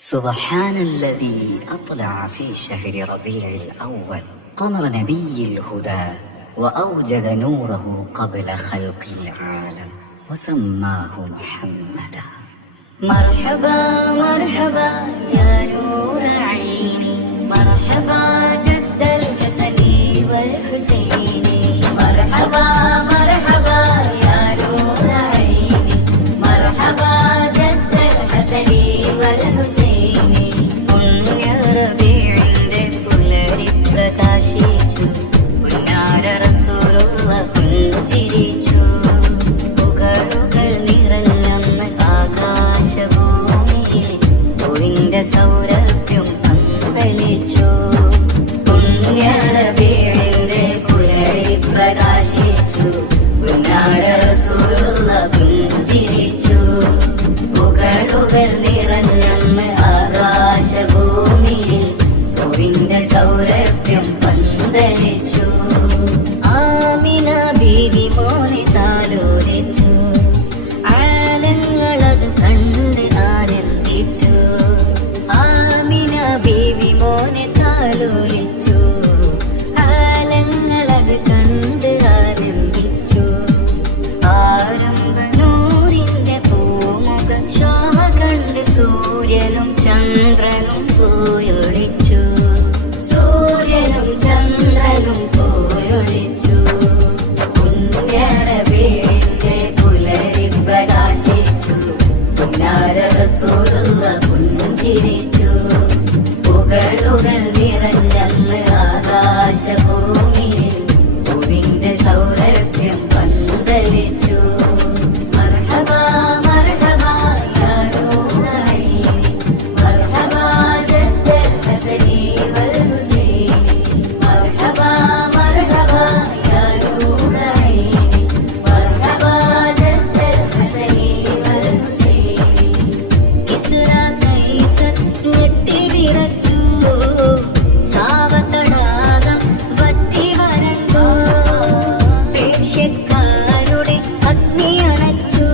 سبحان الذي أطلع في شهر ربيع الأول قمر نبي الهدى وأوجد نوره قبل خلق العالم وسماه محمدا. مرحبا مرحبا يا نور عيني، مرحبا جد الحسن والحسين، مرحبا مرحبا يا نور عيني، مرحبا جد الحسن والحسين. പുണ്യറബീഇന്റെ പുലരി പ്രകാശിച്ചു, പുന്നാര റസൂലുള്ള പുഞ്ചിരിച്ചു. പുകളുകൾ നിറഞ്ഞന്ന് ആകാശഭൂമിയിൽ പൂവിന്റെ സൗരഭ്യം പന്തലിച്ചു. പുണ്യറബീഇന്റെ പുലരി പ്രകാശിച്ചു, പുന്നാര റസൂലുള്ള പുഞ്ചിരിച്ചു. പുകളുകൾ നിറഞ്ഞന്ന് ആകാശഭൂമിയിൽ പൂവിന്റെ സൗരഭ്യം പന്തലിച്ചു. ആമിന ബീവി മോനെ താലോലിച്ചു, ആലങ്ങളത് കണ്ട് ആനന്ദിച്ചു. ആമിന ബീവി മോനെ താലോലിച്ചു, ആലങ്ങളത് കണ്ട് ആനന്ദിച്ചു. ആരംഭനൂറിന്റെ പൂമുഖ ശോഭ കണ്ട് സൂര്യനും ചന്ദ്രനും പോയൊളിച്ചു, സൂര്യനും ചന്ദ്രനും പോയൊളിച്ചു. പുണ്യറബീഇന്റെ പുലരി പ്രകാശിച്ചു, പുന്നാര റസൂലുള്ള പുഞ്ചിരിച്ചു. പുകളുകൾ നിറഞ്ഞന്ന് ആകാശഭൂമിയിൽ പൂവിന്റെ സൗരഭ്യം പന്തലിച്ചു. മർഹബാ മർഹബാ യാ നൂറ ഐനി, മർഹബാ ജദ്ദൽ ഹസനി വൽ ഹുസൈനി, മർഹബാ മർഹബാ യാ നൂറ ഐനി, മർഹബാ ജദ്ദൽ ഹസനി വൽ ഹുസൈനി. ഇസ്ര കൈസർ ഞെട്ടി വിറച്ചു, സാവതടാകം വറ്റി വരണ്ടു. പേർഷ്യക്കാരുടെ അഗ്നി അണച്ചു,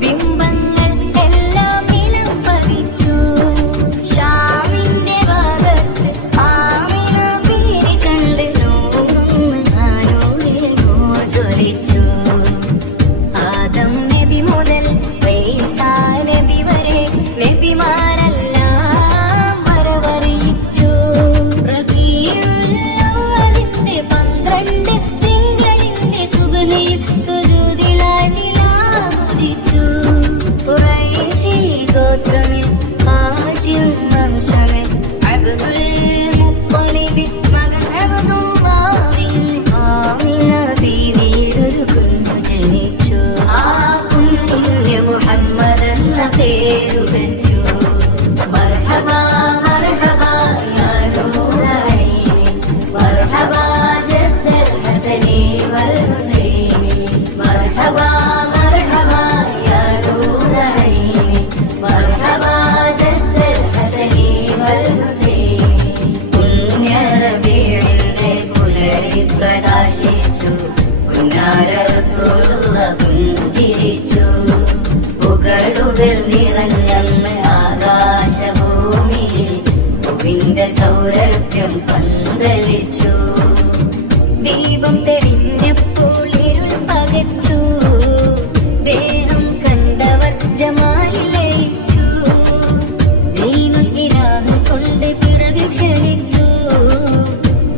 ബിംബങ്ങൾ എല്ലാം നിലം പതിച്ചു. ഷാമിന്റെ ഭാഗത്ത് ആമിന ബീവി കണ്ട് നൂറൊന്ന് നാനൂറിൽ നൂർ ജ്വലിച്ചു. ആദം നബി മുതൽ ഈസാ നബി വരെ നബിമാരെല്ലാം വരവറിയിച്ചു. റബീഉൽ അവ്വലിന്റെ 12 തിങ്കളിന്റെ സുബ്ഹിയിൽ സുജൂദിലായി നിലാവുദിച്ചു. ഖുറൈശി ഗോത്രമിൽ ഹാശിം വംശമേ അബ്ദുൽ മുത്തലിബ് മകൻ അബ്ദുല്ലാഹിന് ആമിന ബീവിയിൽ ഒരു കുഞ്ഞു ജനിച്ചു. ആ കുഞ്ഞിന് മുഹമ്മദ് എന്ന പേരു വെച്ചു. മർഹബാ മർഹബാ യാ നൂറ ഐനി, മർഹബാ ജദ്ദൽ ഹസനി വൽ ഹുസൈനി, മർഹബാ മർഹബാ യാ നൂറ ഐനി, മർഹബാ ജദ്ദൽ ഹസനി വൽ ഹുസൈനി. പുണ്യറബീഇന്റെ പുലരി പ്രകാശിച്ചു, പുന്നാര റസൂലുള്ള പുഞ്ചിരിച്ചു. പുകളുകൾ നിറഞ്ഞന്ന് ആകാശഭൂമിയിൽ പൂവിന്റെ സൗരഭ്യം പന്തലിച്ചു. ദീപം തെളിഞ്ഞപ്പോൾ ഇരുൾ പകച്ചു, ദേഹം കണ്ടവർ ജമാലിൽ ലയിച്ചു. ദീനുൽ ഇലാഹ് കൊണ്ട് പിറവി ക്ഷണിച്ചു,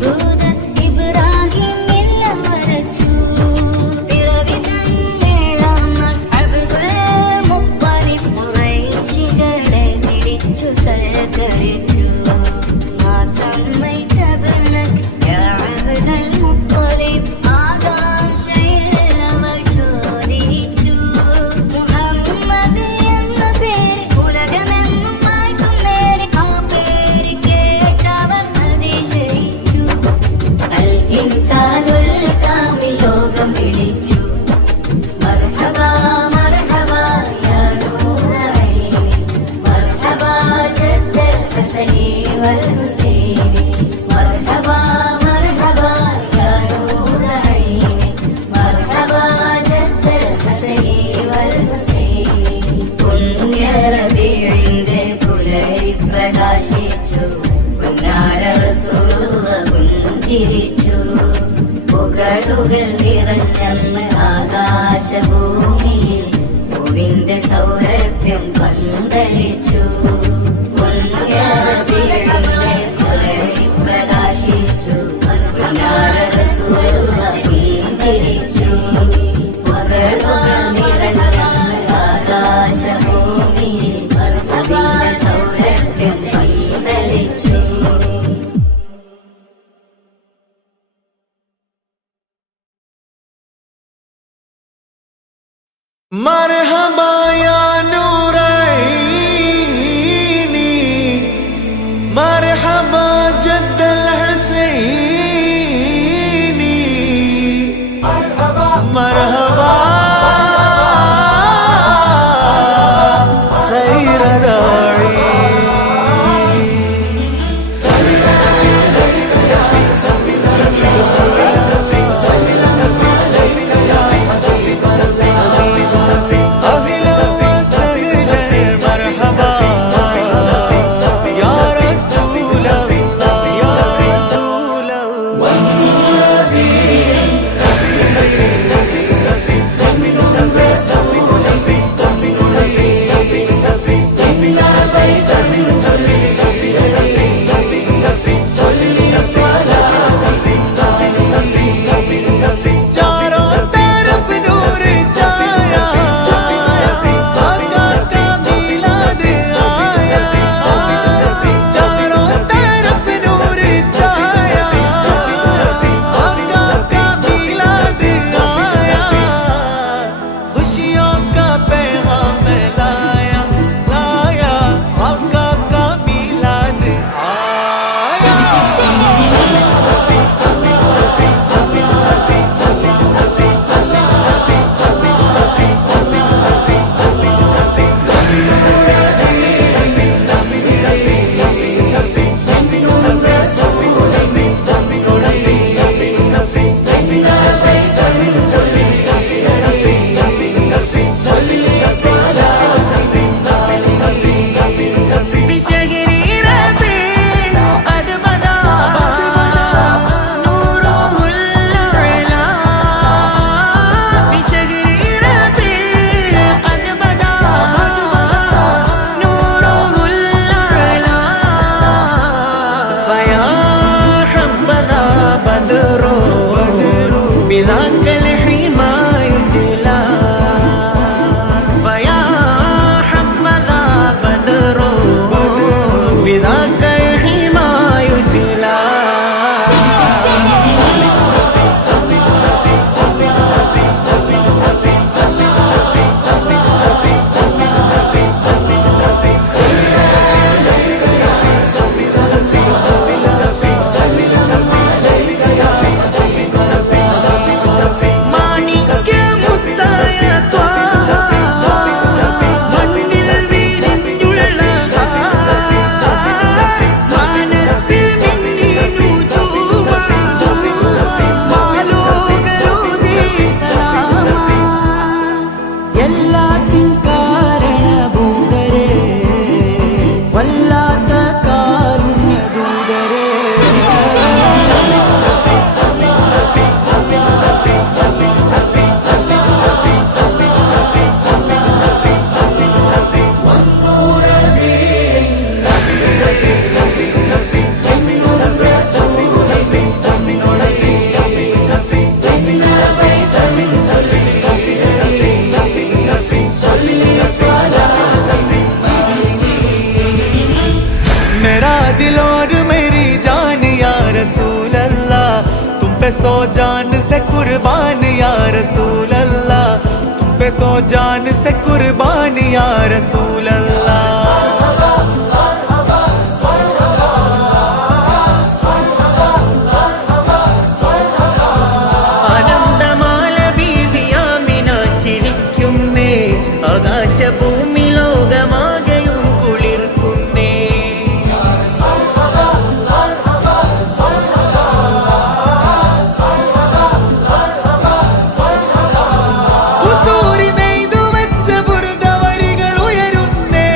ദൂതൻ ഇബ്രാഹിം എല്ലാം വരച്ചു. പിറവി തന്നേഴാം നാൾ അബ്ദുൽ മുത്തലിബ് ഖുറൈശികളെ വിളിച്ചു സൽക്കരിച്ചു. മാസം മൈതബനക് യാ അബ്ദുൽ മുത്തലിബ്, ആകാംക്ഷയിൽ അവർ ചോദിച്ചു. മുഹമ്മദ് എന്ന പേര് ഉലകമെന്നും ആർക്കും നേരെ, ആ പേര് കേട്ടവർ അതിശയിച്ചു. അൽ ഇൻസാനുൽ കാമിൽ ലോകം വിളിച്ചു. മർഹബാ മർഹബാ യാ നൂറ ഐനി, മർഹബാ ജദ്ദൽ ഹസനി വൽ ഹുസൈനി, മർഹബാ മർഹബാ യാ നൂറ ഐനി, മർഹബാ ജദ്ദൽ ഹസനി വൽ ഹുസൈനി. പുണ്യറബീഇന്റെ പ്രകാശിച്ചു പൊന്നാര റസൂലുള്ള പുഞ്ചിരിച്ചു പുകളുകൾ നിറഞ്ഞന്ന് ആകാശഭൂമിയിൽ പൂവിന്റെ സൗരഭ്യം പന്തലിച്ചു പ്രകാശിച്ചു പൊന്നാര റസൂലുള്ള പുഞ്ചിരിച്ചു പുകളുകൾ നിറഞ്ഞന്ന് ആകാശഭൂമിയിൽ പൂവിന്റെ സൗരഭ്യം പന്തലിച്ചു मरहबा या नूरैनी मरहबा जद्दल हुसैनी मरहबा खैर दाई पे सो जान से कुर्बान या रसूल अल्लाह, तुम पे सो जान से कुर्बान या रसूल अल्लाह। ആനന്ദമാല ബീവി ആമിന ചിരിക്കുന്നേ, ആകാശഭൂമി ലോകമാകെയും കുളിർക്കുന്നേ. ഉസൂരി നെയ്തു വെച്ച ബുർദ വരികൾ ഉയരുന്നേ,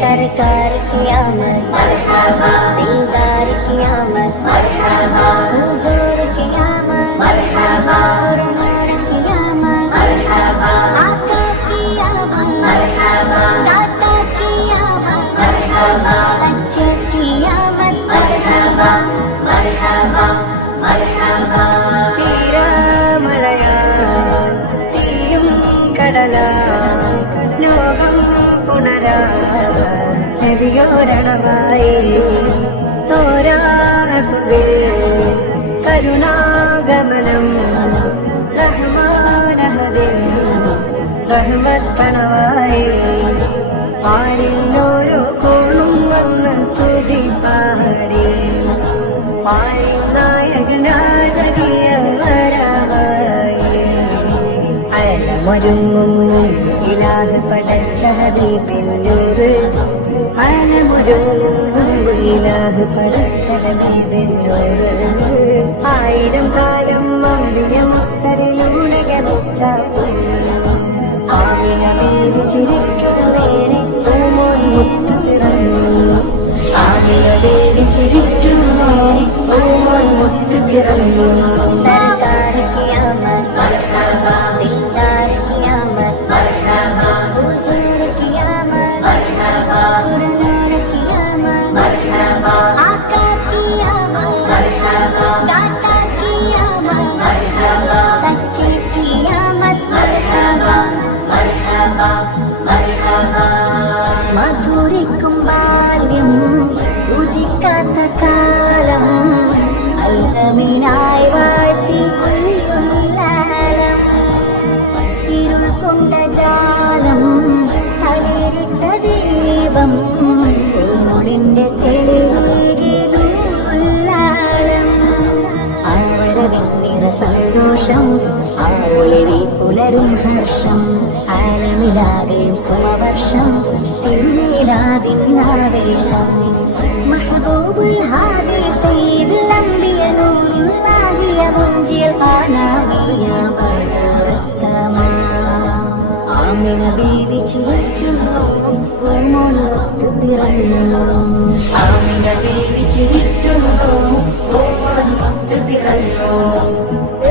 सरकार की आमद मरहबा, दिलदार की आमद मरहबा, हुजूर की आमद मरहबा, नूर की आमद मरहबा, आका की आमद मरहबा, दाता की आमद मरहबा, सच्चे की आमद मरहबा मरहबा मरहबा. തീരാമഴയാ തീയും കടലാ ലോകം പുണരാ നബിയോരണമായി തോരാഹുവിൽ കരുണാഗമനം റഹ്മാനഹദിൽ റഹ്മത്തണവായി ആരിൽ ഓരോ കോണും വന്ന് സ്തുതി പാടി ആരിൽ നായകനാജകിയ വരവായി അലമൊരുങ്ങും ഇലാഹ് പടച്ച ഹബീബിന്നൂറ് അലമൊരുങ്ങും ഇലാഹ് പടച്ച ഹബീബിന്നൂറ് ആയിരം കാലം അമ്പിയ മുസ്സലിലൂടെ ഗമിച്ച ആമിന ബീവി ചിരിക്കുന്നേരെ പൂമോൻ മുത്ത പിറന്നു ആമിന ബീവി ചിരിക്കുന്നേരെ പൂമോൻ മുത്ത പിറന്നു सरकार की आमद मरहबा, दिलदार की आमद मरहबा, हुजूर की आमद मरहबा, नूर की आमद मरहबा, आका की आमद मरहबा, दाता की आमद मरहबा, सच्चे की आमद मरहबा मरहबा मरहबा. മധുരിക്കും ബാല്യം രുചിക്കാത്ത കാലം അൽഹമീനായി വാഴ്ത്തി കൊള്ളുല്ലാലം ഇരുൾ കൊണ്ട ജാലം തളിരിട്ട ദീപം ഉള്ളിന്റെ തെളിവുല്ലാലം ആവരവിന്നിറ സന്തോഷം ആ ഒളിവിൽ പുലരും ഹർഷം ആലമിലാകെയും സമവർഷം തിന്മയിലാതിന്നാവേശം മഹബൂബുൽ ഹാദി സയ്യിദുൽ അംബിയ നൂറുല്ലാഹിയ മുൻജിൽ ആനാവിയ ബദറുത്തമ ആമിന ബീവി ചിരിക്കുന്നു പൂമോൻ മുത്ത് പിറന്നു ആമിന ബീവി ചിരിക്കുന്നു പൂമോൻ മുത്ത് പിറന്നു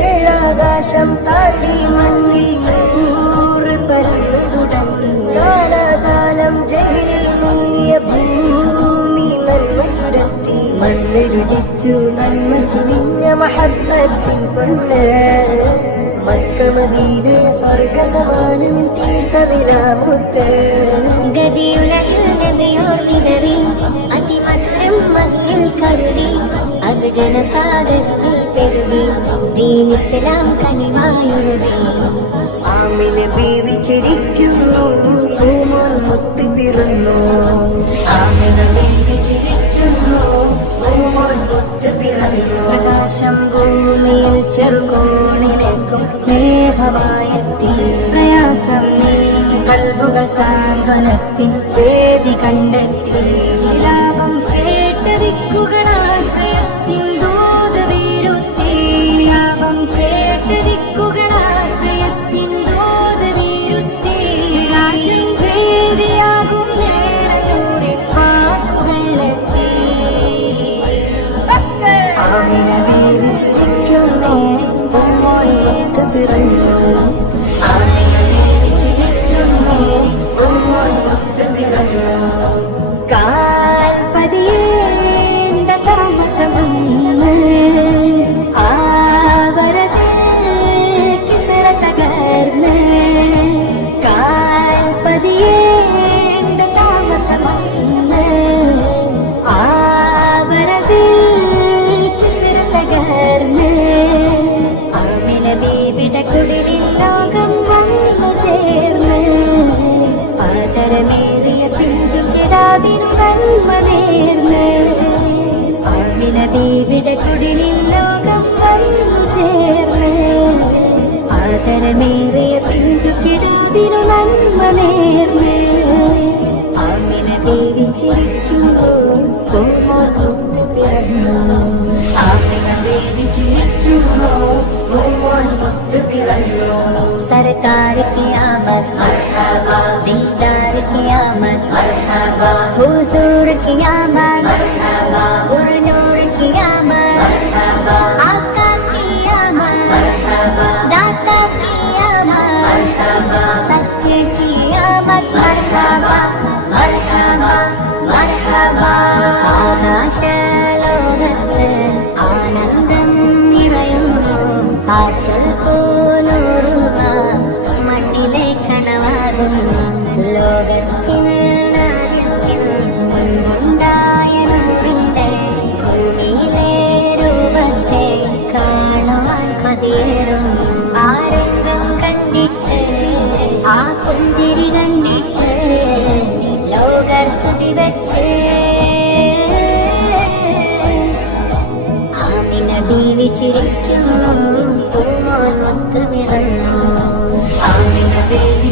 ഏഴാകാശം താണ്ടി മണ്ണിൽ നൂറ് പരന്നു തുടങ്ങി കാലാകാലം ജയിലിൽ മുങ്ങിയ ഭൂമി നന്മ ചുരത്തി മണ്ണ് രുചിച്ചു നന്മ തിരിഞ്ഞ മഹബ്ബത്തിൻ പൊന്ന് മക്ക മദീന സ്വർഗ സമാനം തീർത്ഥവിലാമുക്ക് ഗതിയുലകിൽ നബിയോർ വിതറി അതിമധുരം മഹിൽ കരുതി അത് ജനസാഗരങ്ങൾ പെരുകി ദീൻ ഇസ്ലാം കനിവായുരുതി ആമിന ബീവി ചിരിക്കുന്നു പൂമോൻ മുത്ത് പിറന്നു ആമിന ബീവി ചിരിക്കുന്നു പൂമോൻ മുത്ത് പിറന്നു പ്രകാശം ഭൂമിയിൽ ചെറുകോണിലേക്കും സ്നേഹമായെത്തി പ്രയാസം നീങ്ങി കൽബുകൾ സാന്ത്വനത്തിൻ വേദി കണ്ടെത്തി ലാഭം കേട്ട ദിക്കുകളാശ്രയത്തിൻ ദൂതവീരുത്തി ലാഭം കേട്ട ദിക്കുകളാശ്രയത്തിൻ ദൂതവീരുത്തി രാശം വേദിയാകും നേരൂരിൽ വാക്കുകളെത്തി ആമിന ബീവി ചിരിക്കുന്നേ പൂമോൻ മുത്ത് പിറന്നു ആമിന ബീവി ചിരിക്കുന്നു പൂമോൻ മുത്ത് പിറന്നു കാൽ പതിയേണ്ട താമസമെന്ന് ആവരത്തിൽ കിസറ തകർന്ന് കാൽ പതിയേണ്ട താമസമെന്ന് ആവരത്തിൽ കിസറ തകർന്ന് ആമിന ബീവിയുടെ കുടിലിൽ ലോകം വന്നു ചേർന്ന് ആദരമേറിയ പിഞ്ചു കിടാവിനു നന്മ നേർന്ന് ആമിന ബീവിയുടെ കുടിലിൽ ലോകം വന്നു ചേർന്ന് ആദരമേറിയ പിഞ്ചു കിടാവിനു നന്മ നേർന്ന് ആമിന ബീവി ചിരിക്കുന്നു പൂമോൻ മുത്ത് പിറന്നു ആമിന ബീവി ചിരിക്കുന്നു പൂമോൻ മുത്ത് പിറന്നു सरकार की आमद मरहबा, दिलदार की आमद मरहबा, കിയാമ മർഹബ ഉൾനൂർ കിയാമ മർഹബ ആക്കാ കിയാമ മർഹബ ദാതാ കിയാമ മർഹബ സच्चे കിയാമത്ത് മർഹബ മർഹബ മർഹബ ആകാശലോകത്ത് ആനന്ദം നിറയുന്നു ആറ്റൽ പോലൂറുക മണ്ണിലെ കണവാകുന്നു ലോകത്തിൻ നായകൻ മുൻപുണ്ടായ നൂറിന്റെ ഭൂമിയിലെ രൂപത്തെ കാണുവാൻ കൊതിയേറുന്നു ആ രംഗം കണ്ടിട്ട് ആ പുഞ്ചിരി കണ്ടിട്ട് ലോകർ സ്തുതി വെച്ച് ആമിന ബീവി ചിരിക്കുന്നു പൂമോൻ മുത്ത് വിറന്നു ആമിന ബീവി